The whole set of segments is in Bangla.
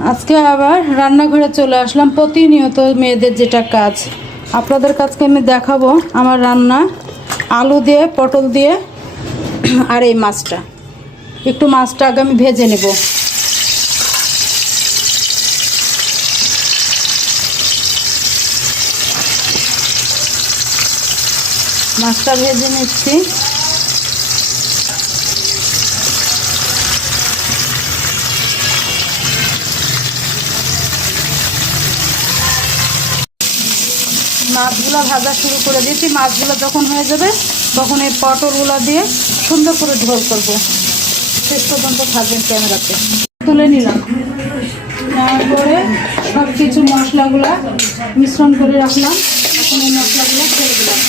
আজকে আবার রান্নাঘরে চলে আসলাম। প্রতিনিয়ত মেয়েদের যেটা কাজ, আপনাদের কাছকে আমি দেখাবো আমার রান্না। আলু দিয়ে, পটল দিয়ে আর এই মাছটা। একটু মাছটা আগে আমি ভেজে নেব। মাছটা ভেজে নিচ্ছি। মাছগুলো ভাজা শুরু করে দিয়েছি। মাছগুলো যখন হয়ে যাবে তখন এই পটলগুলো দিয়ে সুন্দর করে ঝোল করবো। শেষ পর্যন্ত থাকবেন ক্যামেরাতে। তুলে নিলাম, নেওয়ার পরে সব কিছু মশলাগুলো মিশ্রণ করে রাখলাম। এখন এই মশলাগুলো ছেড়ে দিলাম।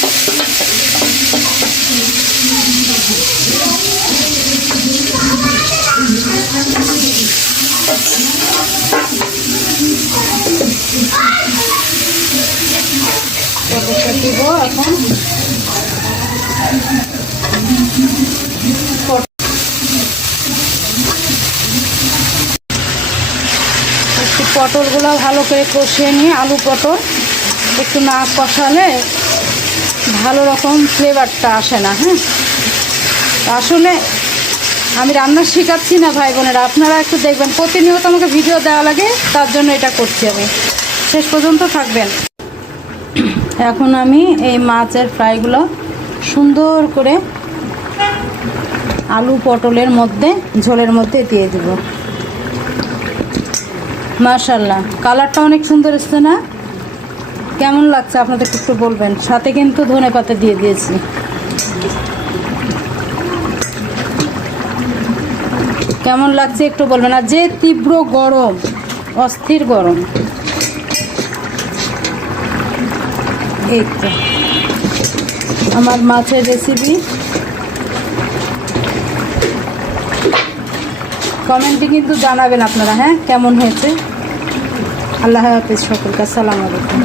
দিব এখন একটু পটলগুলো ভালো করে কষিয়ে নিয়ে, আলু পটল একটু না কষালে ভালো রকম ফ্লেভারটা আসে না। হ্যাঁ, আসলে আমি রান্না শেখাচ্ছি না ভাই বোনেরা, আপনারা একটু দেখবেন। প্রতিনিয়ত আমাকে ভিডিও দেওয়া লাগে, তার জন্য এটা করছি আমি। শেষ পর্যন্ত থাকবেন। এখন আমি এই মাছের ফ্রাইগুলো সুন্দর করে আলু পটলের মধ্যে, ঝোলের মধ্যে দিয়ে দেব। মাশাআল্লাহ, কালারটা অনেক সুন্দর এসছে না? কেমন লাগছে আপনাদের একটু বলবেন। সাথে কিন্তু ধনেপাতা দিয়ে দিয়েছি। কেমন লাগছে একটু বলবেন। আর যে তীব্র গরম, অস্থির গরম, এই তো আমার মাছের রেসিপি। কমেন্টে কিন্তু জানাবেন আপনারা, হ্যাঁ, কেমন হয়েছে। আল্লাহ হাফেজ সকলকে। আসসালামু আলাইকুম।